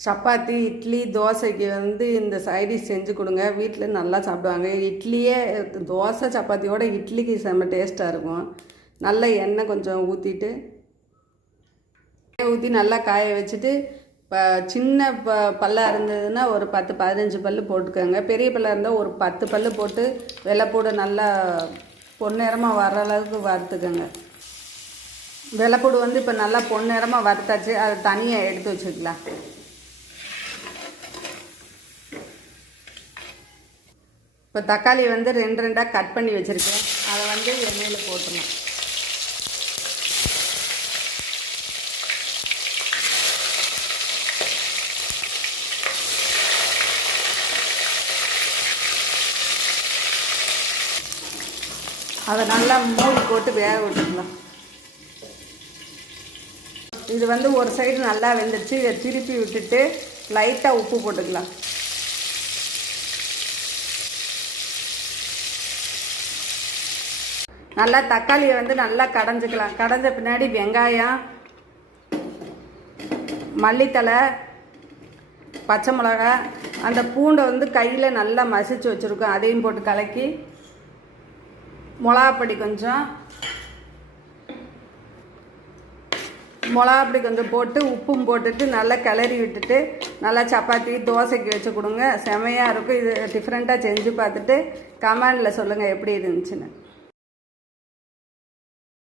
சப்பாத்தி இட்லி தோசைக்கு வந்து இந்த சைடிஷ் செஞ்சு கொடுங்க. வீட்டில் நல்லா சாப்பிடுவாங்க. இட்லியே தோசை சப்பாத்தியோட இட்லிக்கு செம்ம டேஸ்ட்டாக இருக்கும். நல்ல எண்ணெய் கொஞ்சம் ஊற்றிட்டு ஊற்றி நல்லா காய வச்சுட்டு இப்போ சின்ன ப பல்லாக இருந்ததுன்னா ஒரு பத்து பதினஞ்சு பல் போட்டுக்கோங்க. பெரிய பல்லாக இருந்தால் ஒரு பத்து பல் போட்டு வெள்ளைப்பூடு நல்லா பொன்னிறமாக வர அளவுக்கு வறுத்துக்கோங்க. வெள்ளைப்பூடு வந்து இப்போ நல்லா பொன்னிறமாக வறுத்தாச்சு. அதை தனியாக எடுத்து வச்சுக்கலாம். இப்போ தக்காளி வந்து ரெண்டு ரெண்டாக கட் பண்ணி வச்சுருக்கேன். அதை வந்து எண்ணெயில் போட்டுடலாம் அதை நல்லா மூடி போட்டு வேக விட்டுக்கலாம் இது வந்து ஒரு சைடு நல்லா வெந்துடுச்சு இதை திருப்பி விட்டுட்டு லைட்டாக உப்பு போட்டுக்கலாம். நல்லா தக்காளியை வந்து நல்லா கடைஞ்சிக்கலாம். கடைஞ்ச பின்னாடி வெங்காயம் மல்லித்தலை பச்சை மிளகா அந்த பூண்டை வந்து கையில் நல்லா மசிச்சு வச்சுருக்கோம். அதையும் போட்டு கலக்கி மிளகாப்பொடி கொஞ்சம் மிளகாப்பொடி கொஞ்சம் போட்டு உப்பும் போட்டுட்டு நல்லா கிளறி விட்டுட்டு நல்லா சப்பாத்தி தோசைக்கு வச்சு கொடுங்க. செமையாக இருக்கும். இது டிஃப்ரெண்ட்டாக செஞ்சு பார்த்துட்டு கமெண்டில் சொல்லுங்கள் எப்படி இருந்துச்சுன்னு.